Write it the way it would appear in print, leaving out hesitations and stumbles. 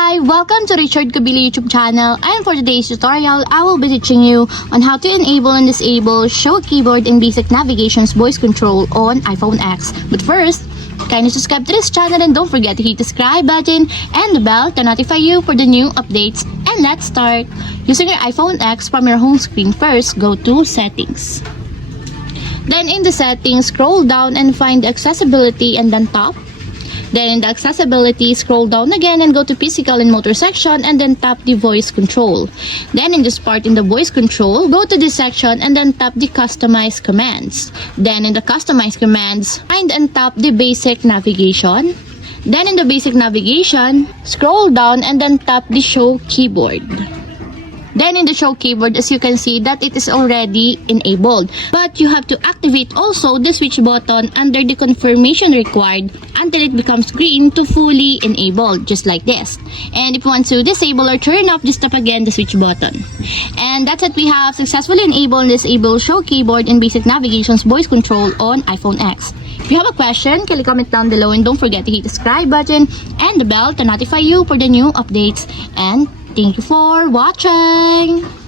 Hi! Welcome to Richard Kabili YouTube channel, and for today's tutorial, I will be teaching you on how to enable and disable Show Keyboard and Basic Navigation's voice control on iPhone X. But first, kindly subscribe to this channel and don't forget to hit the subscribe button and the bell to notify you for the new updates. And let's start! Using your iPhone X from your home screen, first go to Settings. Then in the Settings, scroll down and find Accessibility and then Top. Then in the Accessibility, scroll down again and go to Physical and Motor section and then tap the Voice Control. Then in this part in the Voice Control, go to this section and then tap the Customize Commands. Then in the Customize Commands, find and tap the Basic Navigation. Then in the Basic Navigation, scroll down and then tap the Show Keyboard. Then in the Show Keyboard, as you can see that it is already enabled. But you have to activate also the switch button under the confirmation required until it becomes green to fully enabled, just like this. And if you want to disable or turn off, just tap again the switch button. And that's it, we have successfully enabled and disabled Show Keyboard and Basic Navigation's voice control on iPhone X. If you have a question, kindly comment down below and don't forget to hit the subscribe button and the bell to notify you for the new updates. And thank you for watching!